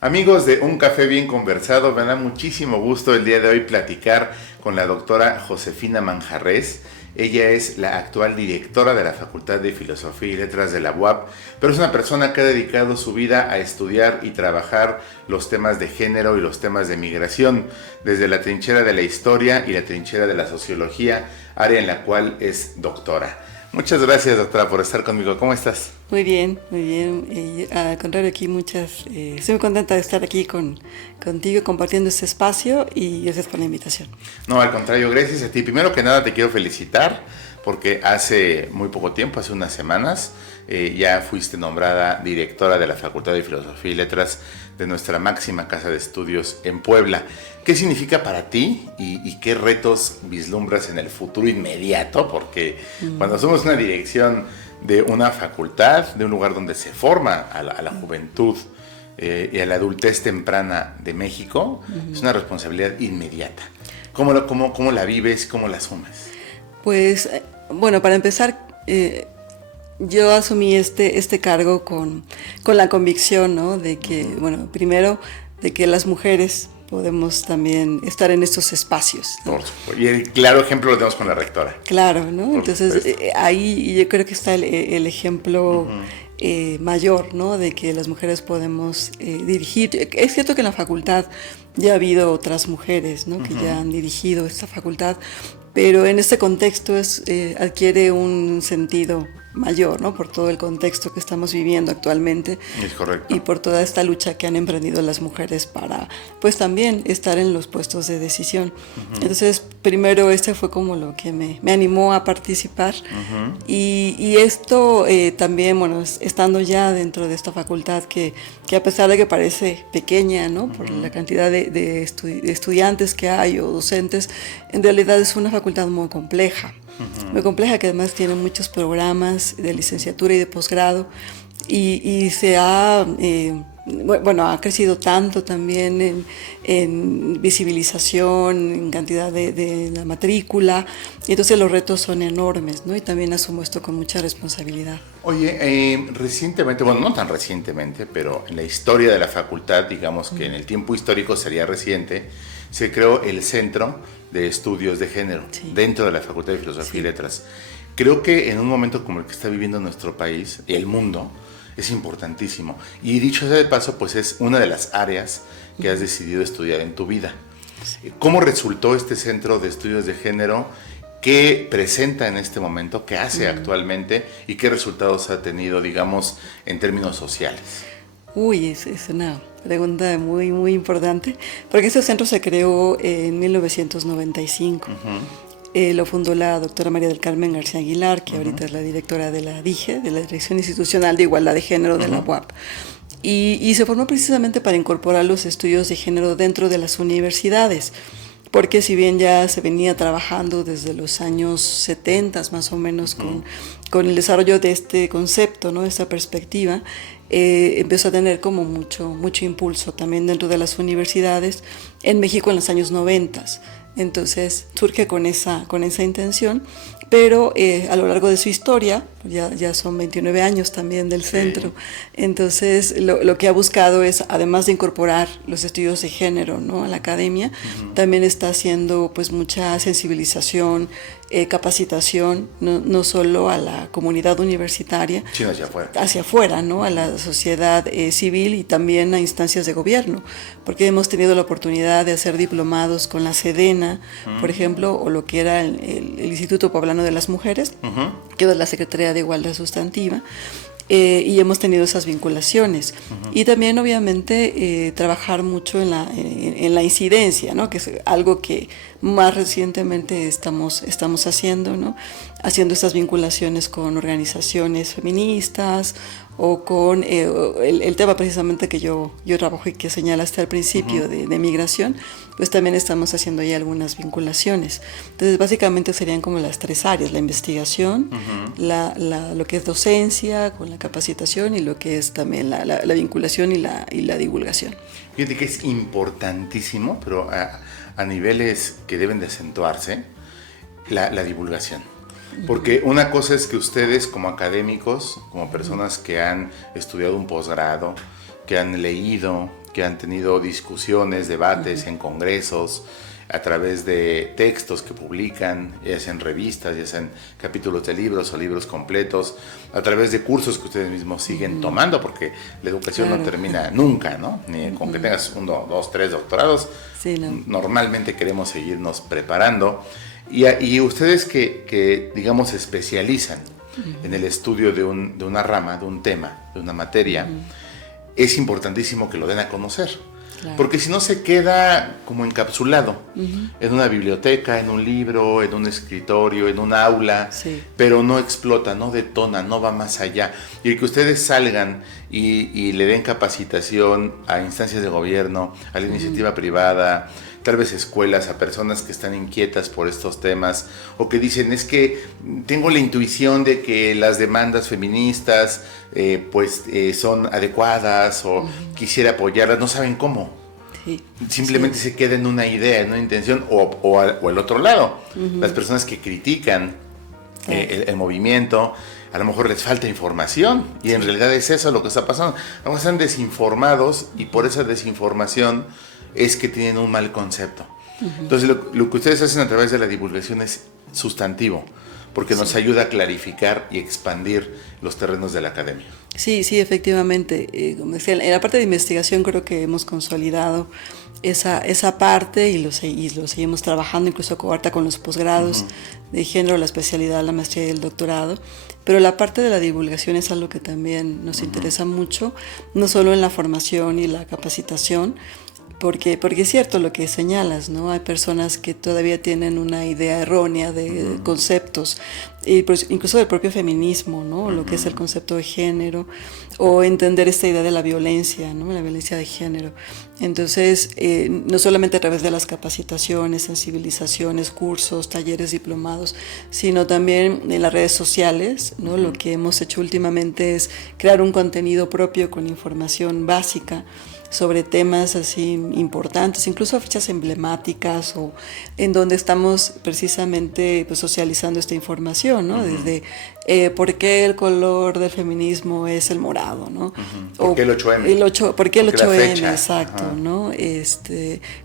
Amigos de Un Café Bien Conversado, me da muchísimo gusto el día de hoy platicar con la doctora Josefina Manjarrés. Ella es la actual directora de la Facultad de Filosofía y Letras de la UAP, pero es una persona que ha dedicado su vida a estudiar y trabajar los temas de género y los temas de migración, desde la trinchera de la historia y la trinchera de la sociología, área en la cual es doctora. Muchas gracias, doctora, por estar conmigo. ¿Cómo estás? Muy bien, muy bien. Al contrario, aquí estoy muy contenta de estar aquí contigo compartiendo este espacio y gracias por la invitación. No, al contrario, gracias a ti. Primero que nada te quiero felicitar porque hace muy poco tiempo, hace unas semanas, ya fuiste nombrada directora de la Facultad de Filosofía y Letras de nuestra máxima casa de estudios en Puebla. ¿Qué significa para ti y qué retos vislumbras en el futuro inmediato? Porque cuando somos una dirección de una facultad, de un lugar donde se forma a la juventud y a la adultez temprana de México, es una responsabilidad inmediata. ¿Cómo la vives? ¿Cómo la asumes? Pues, bueno, para empezar, yo asumí este cargo con la convicción, ¿no? De que, bueno, primero, de que las mujeres podemos también estar en estos espacios, ¿no? Por supuesto. Y el claro ejemplo lo tenemos con la rectora. Claro, ¿no? Por Entonces, supuesto. ahí yo creo que está el ejemplo mayor, ¿no? De que las mujeres podemos dirigir. Es cierto que en la facultad ya ha habido otras mujeres, ¿no? Que ya han dirigido esta facultad, pero en este contexto adquiere un sentido mayor, ¿no? Por todo el contexto que estamos viviendo actualmente. Es correcto. Y por toda esta lucha que han emprendido las mujeres para, pues también estar en los puestos de decisión. Entonces, primero fue como lo que me animó a participar. Y esto también, bueno, estando ya dentro de esta facultad que a pesar de que parece pequeña, ¿no? Por la cantidad de estudiantes que hay o docentes, en realidad es una facultad muy compleja. Muy compleja, que además tiene muchos programas de licenciatura y de posgrado y se ha crecido tanto también en visibilización, en cantidad de la matrícula, y entonces los retos son enormes, ¿no? Y también asumo esto con mucha responsabilidad. Oye, recientemente, bueno, no tan recientemente, pero en la historia de la facultad, digamos que en el tiempo histórico sería reciente, se creó el Centro de Estudios de Género dentro de la Facultad de Filosofía y Letras. Creo que en un momento como el que está viviendo nuestro país y el mundo, es importantísimo. Y dicho sea de paso, pues es una de las áreas que has decidido estudiar en tu vida. ¿Cómo resultó este Centro de Estudios de Género? ¿Qué presenta en este momento? ¿Qué hace actualmente? ¿Y qué resultados ha tenido, digamos, en términos sociales? Uy, es una pregunta muy, muy importante, porque este centro se creó en 1995. Lo fundó la doctora María del Carmen García Aguilar, que ahorita es la directora de la DIGE, de la Dirección Institucional de Igualdad de Género de la UAP. Y se formó precisamente para incorporar los estudios de género dentro de las universidades, porque si bien ya se venía trabajando desde los años 70 más o menos con el desarrollo de este concepto, ¿no? Esta perspectiva, empezó a tener como mucho impulso también dentro de las universidades en México en los años 90. Entonces surge con esa intención, pero a lo largo de su historia, ya son 29 años también del centro, entonces lo que ha buscado es, además de incorporar los estudios de género, ¿no? A la academia, también está haciendo pues mucha sensibilización, capacitación, no solo a la comunidad universitaria, Sino hacia afuera, ¿no? A la sociedad civil y también a instancias de gobierno, porque hemos tenido la oportunidad de hacer diplomados con la Sedena, por ejemplo, o lo que era el Instituto Poblano de las Mujeres, que es la Secretaría de Igualdad Sustantiva, y hemos tenido esas vinculaciones. Y también, obviamente, trabajar mucho en la incidencia, ¿no? Que es algo que más recientemente estamos haciendo, ¿no? Haciendo estas vinculaciones con organizaciones feministas o con el tema precisamente que yo trabajo y que señalaste al principio de migración, pues también estamos haciendo ahí algunas vinculaciones. Entonces, básicamente serían como las tres áreas: la investigación, lo que es docencia, con la capacitación, y lo que es también la vinculación y la divulgación. Fíjate que es importantísimo, pero a niveles que deben de acentuarse, la divulgación. Porque una cosa es que ustedes como académicos, como personas que han estudiado un posgrado, que han leído, que han tenido discusiones, debates en congresos, a través de textos que publican, ya sea en revistas, ya sea en capítulos de libros o libros completos, a través de cursos que ustedes mismos siguen tomando, porque la educación no termina nunca, ¿no? Ni con que tengas 1, 2, 3 doctorados, normalmente queremos seguirnos preparando. Y ustedes que digamos, se especializan en el estudio de una rama, de un tema, de una materia, es importantísimo que lo den a conocer. Claro. Porque si no se queda como encapsulado en una biblioteca, en un libro, en un escritorio, en un aula, pero no explota, no detona, no va más allá. Y el que ustedes salgan y le den capacitación a instancias de gobierno, a la iniciativa privada, tal vez escuelas, a personas que están inquietas por estos temas o que dicen, es que tengo la intuición de que las demandas feministas son adecuadas o quisiera apoyarlas, no saben cómo. Simplemente se queda en una idea, en una intención o al otro lado. Las personas que critican el movimiento, a lo mejor les falta información y en realidad es eso lo que está pasando. Están desinformados y por esa desinformación es que tienen un mal concepto. Entonces lo que ustedes hacen a través de la divulgación es sustantivo, porque nos ayuda a clarificar y expandir los terrenos de la academia. Sí, efectivamente. Como decía, en la parte de investigación creo que hemos consolidado esa parte y lo seguimos trabajando, incluso ahorita con los posgrados de género, la especialidad, la maestría y el doctorado. Pero la parte de la divulgación es algo que también nos interesa mucho, no solo en la formación y la capacitación, porque es cierto lo que señalas, ¿no? Hay personas que todavía tienen una idea errónea de conceptos, y pues incluso del propio feminismo, ¿no? Lo que es el concepto de género, o entender esta idea de la violencia, ¿no? La violencia de género. Entonces, no solamente a través de las capacitaciones, sensibilizaciones, cursos, talleres, diplomados, sino también en las redes sociales, ¿no? Lo que hemos hecho últimamente es crear un contenido propio con información básica sobre temas así importantes, incluso fechas emblemáticas o en donde estamos precisamente pues, socializando esta información, ¿no? Desde por qué el color del feminismo es el morado, ¿no? ¿Por qué el 8M? ¿Por qué el 8M? Exacto, ¿no?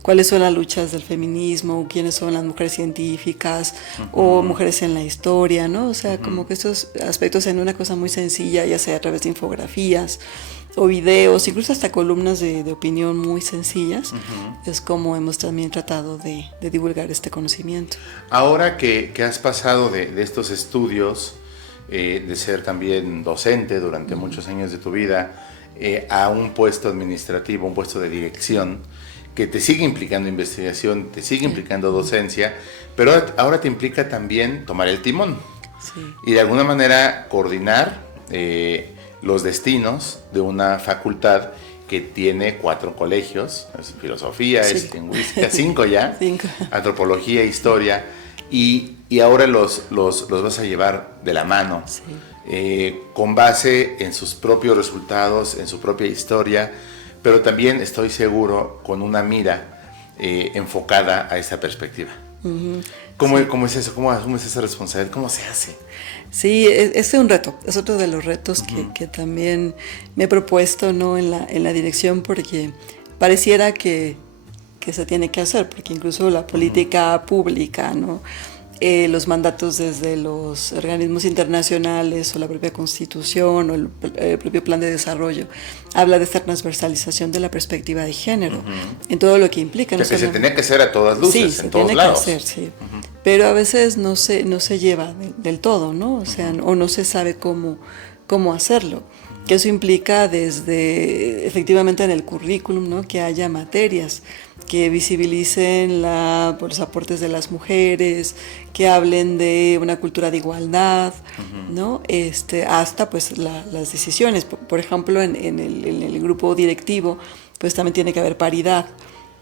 ¿Cuáles son las luchas del feminismo? ¿Quiénes son las mujeres científicas? O mujeres en la historia, ¿no? O sea, como que estos aspectos en una cosa muy sencilla, ya sea a través de infografías o videos, incluso hasta columnas de opinión muy sencillas, es como hemos también tratado de divulgar este conocimiento. Ahora que has pasado de estos estudios, de ser también docente durante muchos años de tu vida, a un puesto administrativo, un puesto de dirección, que te sigue implicando investigación, te sigue implicando docencia, pero ahora te implica también tomar el timón y de alguna manera coordinar los destinos de una facultad que tiene 4 colegios, es filosofía, es lingüística, 5 ya, 5. Antropología, historia, y ahora los vas a llevar de la mano, con base en sus propios resultados, en su propia historia, pero también estoy seguro con una mira enfocada a esa perspectiva. ¿Cómo es eso? ¿Cómo asumes esa responsabilidad? ¿Cómo se hace? Sí, es un reto, es otro de los retos que también me he propuesto, ¿no? en la dirección, porque pareciera que se tiene que hacer, porque incluso la política pública, ¿no? Los mandatos desde los organismos internacionales o la propia Constitución o el propio plan de desarrollo habla de esta transversalización de la perspectiva de género en todo lo que implica. Que se tenía que hacer a todas luces, en todos lados. Sí, se tiene que hacer, sí. Pero a veces no se lleva del todo, ¿no? O sea, o no se sabe cómo hacerlo. Que eso implica desde, efectivamente, en el currículum, ¿no? Que haya materias que visibilicen los aportes de las mujeres, que hablen de una cultura de igualdad, ¿no? Hasta pues las decisiones. Por ejemplo, en el grupo directivo, pues también tiene que haber paridad,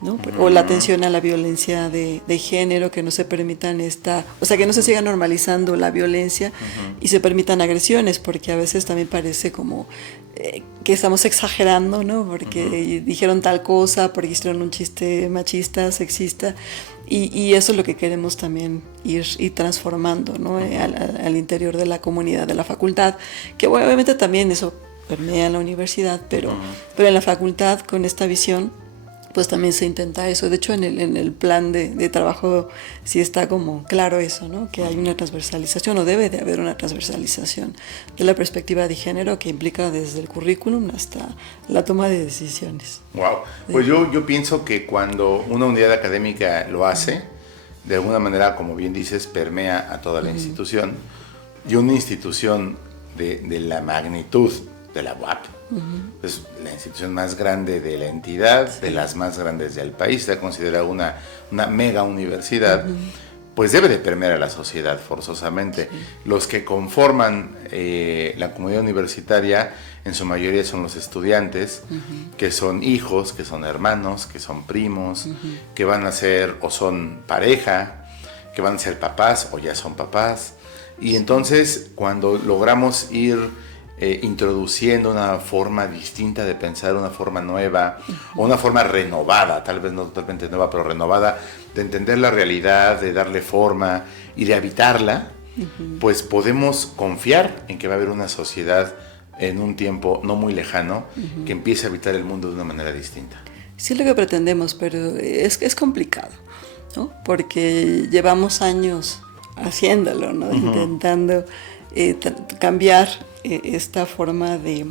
¿no? O la atención a la violencia de género, que no se permitan que no se siga normalizando la violencia y se permitan agresiones, porque a veces también parece como que estamos exagerando, ¿no? Porque dijeron tal cosa, porque hicieron un chiste machista, sexista, y eso es lo que queremos también ir transformando, ¿no? Al interior de la comunidad de la facultad, que obviamente también eso permea en la universidad, pero en la facultad, con esta visión, pues también se intenta eso. De hecho, en el plan de trabajo sí está como claro eso, ¿no? Que hay una transversalización, o debe de haber una transversalización de la perspectiva de género, que implica desde el currículum hasta la toma de decisiones. Wow. Pues yo pienso que cuando una unidad académica lo hace, de alguna manera, como bien dices, permea a toda la institución, y una institución de la magnitud de la UAP, es la institución más grande de la entidad, de las más grandes del país, se considera una mega universidad, pues debe de permear a la sociedad forzosamente. Los que conforman la comunidad universitaria, en su mayoría son los estudiantes, que son hijos, que son hermanos, que son primos, que van a ser o son pareja, que van a ser papás o ya son papás. Y entonces, cuando logramos ir introduciendo una forma distinta de pensar, una forma nueva, o una forma renovada, tal vez no totalmente nueva, pero renovada, de entender la realidad, de darle forma y de habitarla, pues podemos confiar en que va a haber una sociedad en un tiempo no muy lejano que empiece a habitar el mundo de una manera distinta. Sí es lo que pretendemos, pero es complicado, ¿no? Porque llevamos años haciéndolo, ¿no? Intentando cambiar esta forma de,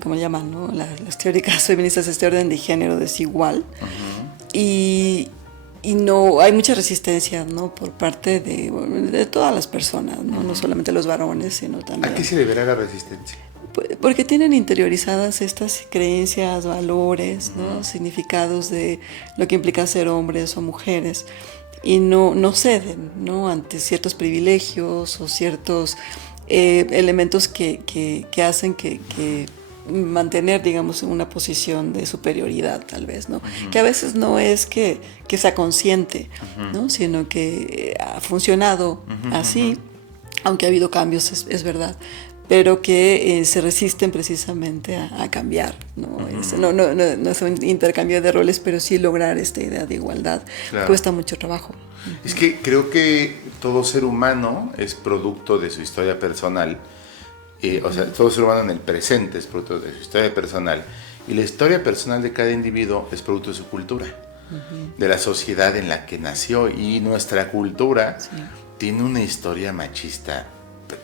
¿cómo le llaman, no? Las teóricas feministas, este orden de género desigual. Y no, hay mucha resistencia, ¿no? Por parte de todas las personas, ¿no? No solamente los varones, sino también... ¿A qué se deberá la resistencia? Porque tienen interiorizadas estas creencias, valores, ¿no? Significados de lo que implica ser hombres o mujeres, y no ceden, ¿no? Ante ciertos privilegios o ciertos elementos que hacen que mantener, digamos, una posición de superioridad, tal vez, ¿no? Que a veces no es que sea consciente, ¿no? Sino que ha funcionado así, aunque ha habido cambios, es verdad, pero que se resisten precisamente a cambiar, ¿no? No es un intercambio de roles, pero sí lograr esta idea de igualdad. Claro. Cuesta mucho trabajo. Es que creo que todo ser humano es producto de su historia personal, o sea, todo ser humano en el presente es producto de su historia personal, y la historia personal de cada individuo es producto de su cultura, de la sociedad en la que nació, y nuestra cultura tiene una historia machista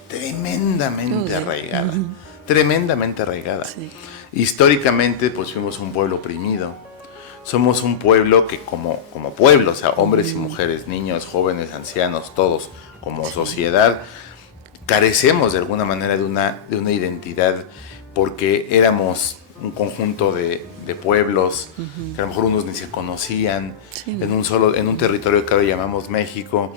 tremendamente arraigada, tremendamente arraigada. Sí. Históricamente, pues fuimos un pueblo oprimido. Somos un pueblo que como pueblo, o sea, hombres y mujeres, niños, jóvenes, ancianos, todos, como sociedad, carecemos de alguna manera de una identidad, porque éramos un conjunto de pueblos que a lo mejor unos ni se conocían, en un territorio que ahora llamamos México.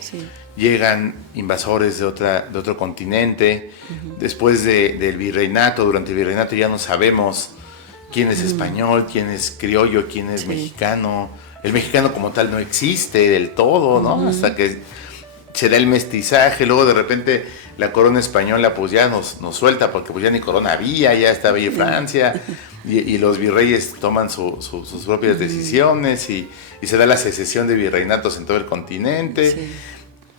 Llegan invasores de otro continente. Después del virreinato, durante el virreinato ya no sabemos quién es español, quién es criollo, quién es mexicano. El mexicano como tal no existe del todo, ¿no? Hasta que se da el mestizaje, luego de repente la corona española pues ya nos suelta, porque pues ya ni corona había, ya estaba ahí Francia, y los virreyes toman sus propias decisiones, y se da la secesión de virreinatos en todo el continente.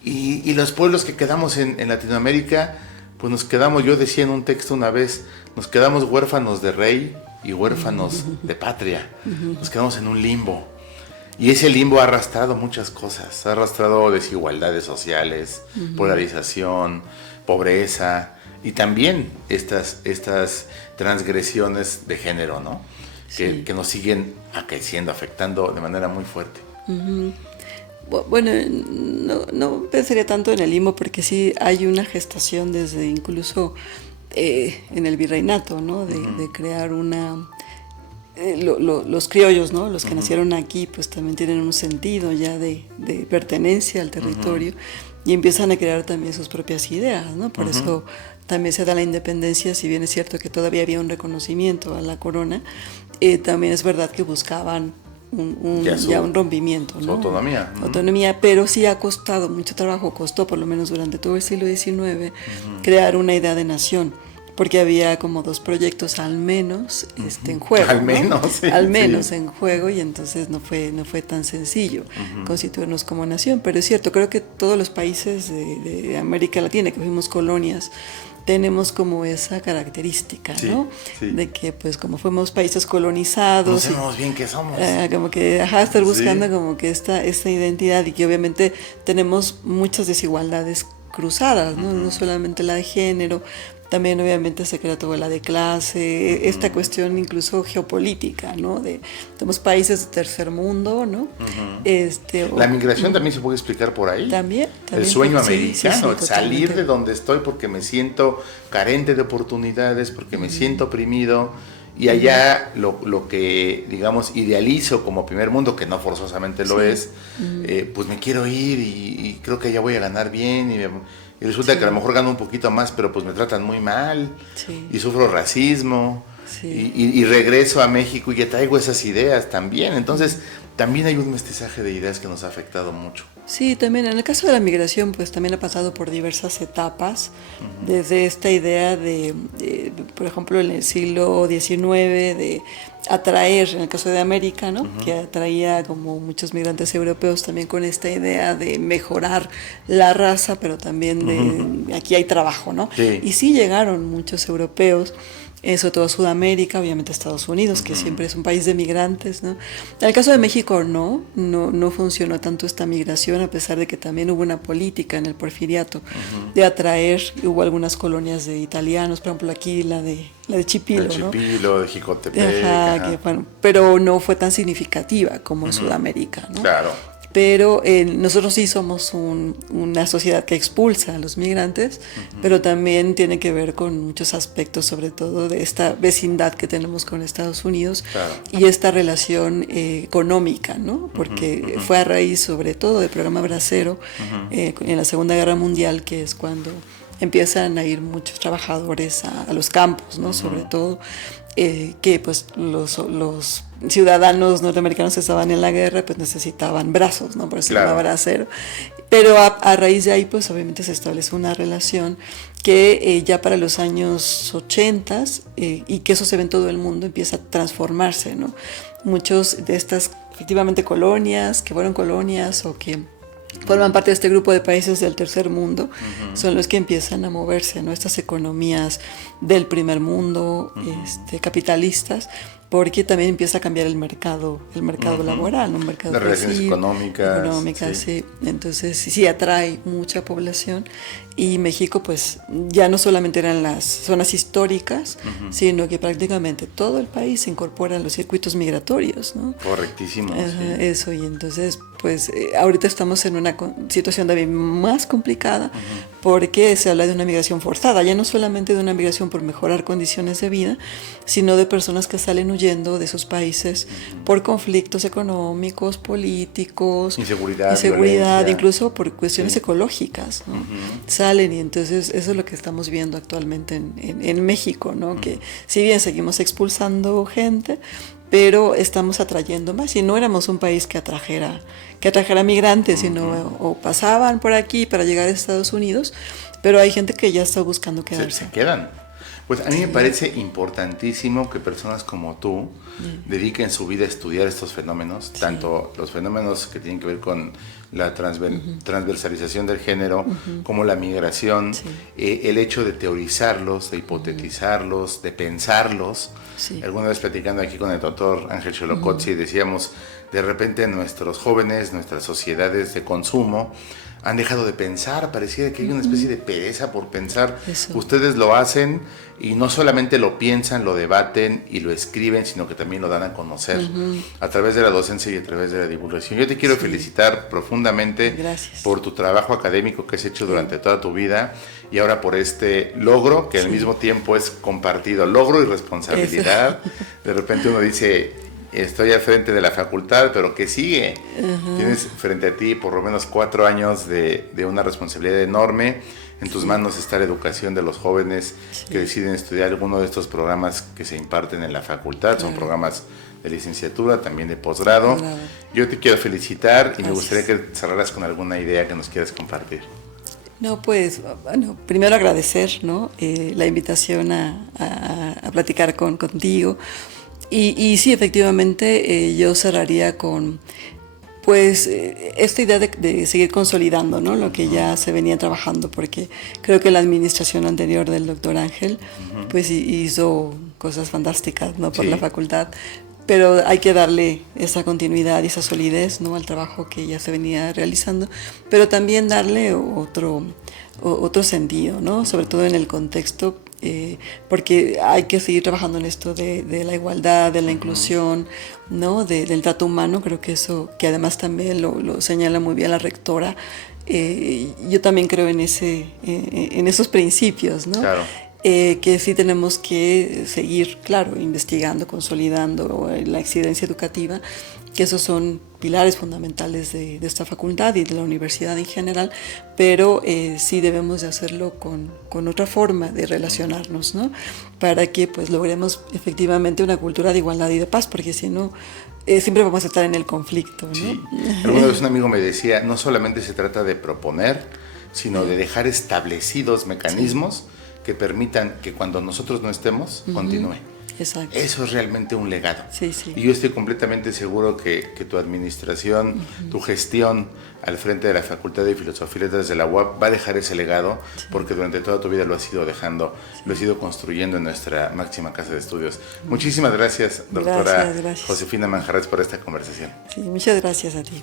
Y los pueblos que quedamos en Latinoamérica, pues nos quedamos, yo decía en un texto una vez, nos quedamos huérfanos de rey y huérfanos de patria. Nos quedamos en un limbo. Y ese limbo ha arrastrado muchas cosas. Ha arrastrado desigualdades sociales, polarización, pobreza, y también estas transgresiones de género, ¿no? Que nos siguen acaeciendo, afectando de manera muy fuerte. Bueno, no pensaría tanto en el limbo, porque sí hay una gestación desde incluso en el virreinato, ¿no? De crear una... los criollos, ¿no? Los que nacieron aquí, pues también tienen un sentido ya de pertenencia al territorio, y empiezan a crear también sus propias ideas, ¿no? Por eso también se da la independencia, si bien es cierto que todavía había un reconocimiento a la corona, también es verdad que buscaban un rompimiento, ¿no? Autonomía, pero sí ha costado mucho trabajo, costó por lo menos durante todo el siglo XIX crear una idea de nación, porque había como dos proyectos al menos en juego. Al menos, ¿no? Al menos en juego, y entonces no fue tan sencillo constituirnos como nación. Pero es cierto, creo que todos los países de América Latina, que fuimos colonias tenemos como esa característica, sí, ¿no? Sí. De que pues como fuimos países colonizados, no sabemos bien qué somos. Como que estar buscando Sí. como que esta identidad, y que obviamente tenemos muchas desigualdades cruzadas, ¿no? No solamente la de género, también obviamente se crea toda la de clase, esta cuestión incluso geopolítica, ¿no? Somos países de tercer mundo, ¿no? La migración también se puede explicar por ahí. También el sueño americano, sí, salir de donde estoy porque me siento carente de oportunidades, porque me siento oprimido, y allá lo que, digamos, idealizo como primer mundo, que no forzosamente lo es, pues me quiero ir y creo que allá voy a ganar bien, y resulta que a lo mejor gano un poquito más, pero pues me tratan muy mal, y sufro racismo, y regreso a México y ya traigo esas ideas también. Entonces, también hay un mestizaje de ideas que nos ha afectado mucho. Sí, también en el caso de la migración, pues también ha pasado por diversas etapas, desde esta idea de, por ejemplo, en el siglo XIX, de atraer, en el caso de América, ¿no? Que atraía como muchos migrantes europeos también con esta idea de mejorar la raza, pero también de aquí hay trabajo, ¿no? Sí. Y sí llegaron muchos europeos, sobre todo Sudamérica, obviamente Estados Unidos, que siempre es un país de migrantes, ¿no? En el caso de México no funcionó tanto esta migración, a pesar de que también hubo una política en el Porfiriato de atraer, hubo algunas colonias de italianos, por ejemplo aquí la de Chipilo, de ¿no? Chipilo, de Jicotepec. Que, bueno, pero no fue tan significativa como en Sudamérica, ¿no? Claro. Pero nosotros sí somos una sociedad que expulsa a los migrantes, pero también tiene que ver con muchos aspectos, sobre todo de esta vecindad que tenemos con Estados Unidos, claro, y esta relación económica, ¿no? Porque fue a raíz sobre todo del programa Bracero en la Segunda Guerra Mundial, que es cuando empiezan a ir muchos trabajadores a los campos, ¿no? Sobre todo que pues los ciudadanos norteamericanos que estaban en la guerra pues necesitaban brazos, ¿no? Por eso se llamaba bracero. Pero a raíz de ahí pues obviamente se establece una relación que ya para los años 80 y que eso se ve en todo el mundo, empieza a transformarse, ¿no? Muchos de estas efectivamente colonias, que fueron colonias o que forman parte de este grupo de países del tercer mundo, son los que empiezan a moverse, ¿no? Estas economías del primer mundo, capitalistas, porque también empieza a cambiar el mercado laboral, un mercado las relaciones económicas, sí. Entonces sí atrae mucha población, y México pues ya no solamente eran las zonas históricas, sino que prácticamente todo el país se incorpora a los circuitos migratorios, ¿no? Correctísimo. Sí. Eso, y entonces pues ahorita estamos en una situación también más complicada, porque se habla de una migración forzada, ya no solamente de una migración por mejorar condiciones de vida, sino de personas que salen huyendo de sus países por conflictos económicos, políticos, inseguridad, incluso por cuestiones ecológicas, ¿no? Salen, y entonces eso es lo que estamos viendo actualmente en México, ¿no? Que si bien seguimos expulsando gente, pero estamos atrayendo más, y no éramos un país que atrajera migrantes, sino o pasaban por aquí para llegar a Estados Unidos, pero hay gente que ya está buscando quedarse. Se quedan. Pues a mí me parece importantísimo que personas como tú dediquen su vida a estudiar estos fenómenos, tanto los fenómenos que tienen que ver con la transversalización del género, como la migración, el hecho de teorizarlos, de hipotetizarlos, de pensarlos. Alguna vez platicando aquí con el doctor Ángel Xolocotzi decíamos, de repente nuestros jóvenes, nuestras sociedades de consumo han dejado de pensar, pareciera que hay una especie de pereza por pensar. Eso. Ustedes lo hacen y no solamente lo piensan, lo debaten y lo escriben, sino que también lo dan a conocer a través de la docencia y a través de la divulgación. Yo te quiero felicitar profundamente por tu trabajo académico que has hecho durante toda tu vida, y ahora por este logro que al mismo tiempo es compartido, logro y responsabilidad. Eso. De repente uno dice, estoy al frente de la facultad, pero ¿qué sigue? Tienes frente a ti por lo menos 4 años de una responsabilidad enorme. En tus manos está la educación de los jóvenes que deciden estudiar alguno de estos programas que se imparten en la facultad. Son programas de licenciatura, también de posgrado. Yo te quiero felicitar y me gustaría que cerraras con alguna idea que nos quieras compartir. No, pues, bueno, primero agradecer, ¿no? La invitación a platicar contigo. Y sí, efectivamente, yo cerraría con Pues esta idea de seguir consolidando, ¿no? Lo que ya se venía trabajando, porque creo que la administración anterior del doctor Ángel pues hizo cosas fantásticas, ¿no? Por la facultad, pero hay que darle esa continuidad y esa solidez, ¿no? Al trabajo que ya se venía realizando, pero también darle otro sentido, ¿no? Sobre todo en el contexto, porque hay que seguir trabajando en esto de la igualdad, de la inclusión, ¿no? Del trato humano. Creo que eso, que además también lo señala muy bien la rectora, yo también creo en esos principios, ¿no? Claro. Que sí tenemos que seguir, claro, investigando, consolidando la excedencia educativa, que esos son pilares fundamentales de esta facultad y de la universidad en general, pero sí debemos de hacerlo con otra forma de relacionarnos, ¿no? Para que pues logremos efectivamente una cultura de igualdad y de paz, porque si no, siempre vamos a estar en el conflicto, ¿no? Sí. Alguna vez un amigo me decía, no solamente se trata de proponer, sino de dejar establecidos mecanismos que permitan que cuando nosotros no estemos, continúe. Exacto. Eso es realmente un legado. Sí, sí. Y yo estoy completamente seguro que tu administración, tu gestión al frente de la Facultad de Filosofía y Letras de la UAP va a dejar ese legado, porque durante toda tu vida lo has ido dejando, lo has ido construyendo en nuestra máxima casa de estudios. Muchísimas gracias, doctora Gracias. Josefina Manjarres, por esta conversación. Sí, muchas gracias a ti.